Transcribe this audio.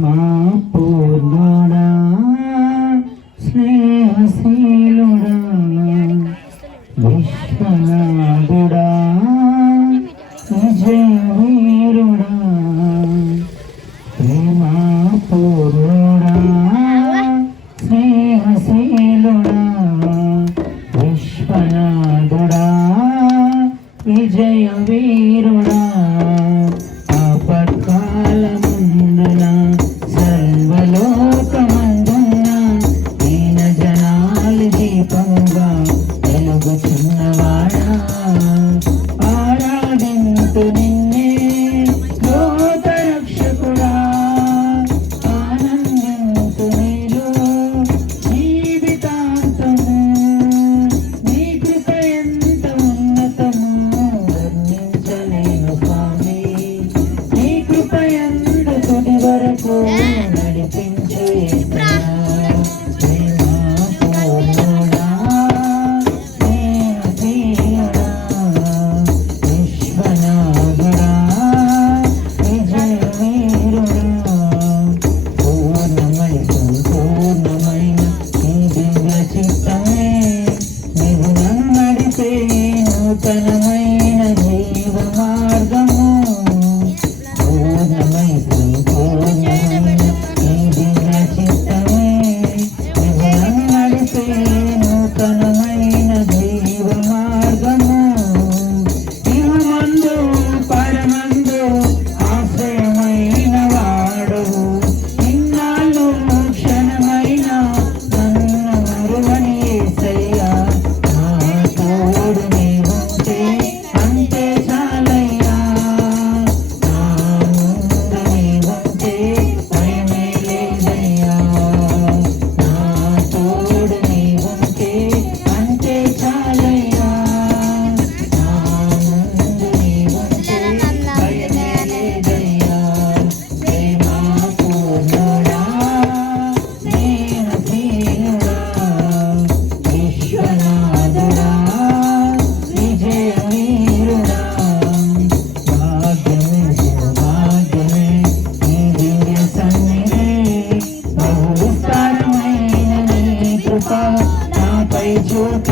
మా పూర్ణుడా స్నేహశీలుడా విశ్వనాథుడా విజయవీరుడా ప్రేమా పూర్ణుడా స్నేహశీలుడా విశ్వనాథుడా విజయవీరుడా ఆపత్కాలమందున సర్వలోకమందున దీన జనాలు దీపముగా వెలుగుచున్నవాడా ఆరాధింతు నిన్నే లోక రక్షకుడా ఆనందింతు నీలో జీవితాంతము నీ కృప ఎంత ఉన్నతము వర్ణించలేను స్వామి నీ కృప ఎంత తుది వరకు నడిపించు యేసయ్యా నూతనమైన జీవ మార్గము పూర్ణమై సంపూర్ణమైన నీ దివ్య చిత్తమే నిజం నడిపే నూతనమైన జీవ మార్గము ఇహమందు పరమందు ఆశ్రయమైన వాడవు ఇన్నాళ్ళు క్షణమైన నన్ను మరువని యేసయ్యా నా తోడు నీవుంటే అంతే చాలయ్యా నా ముందు నీవుంటే భయమే లేదయ్యా నా తోడు నీవుంటే అంతే చాలయ్యా నా ముందు నీవుంటే భయమే లేదయ్యా ప్రేమా పూర్ణుడా స్నేహశీలుడా విశ్వనాథుడా విజయవీరుడా భాగ్యమే సౌభాగ్యమే నీ దివ్య సన్నిధే బహువిస్తారమైన నీ కృప నాపై చూపి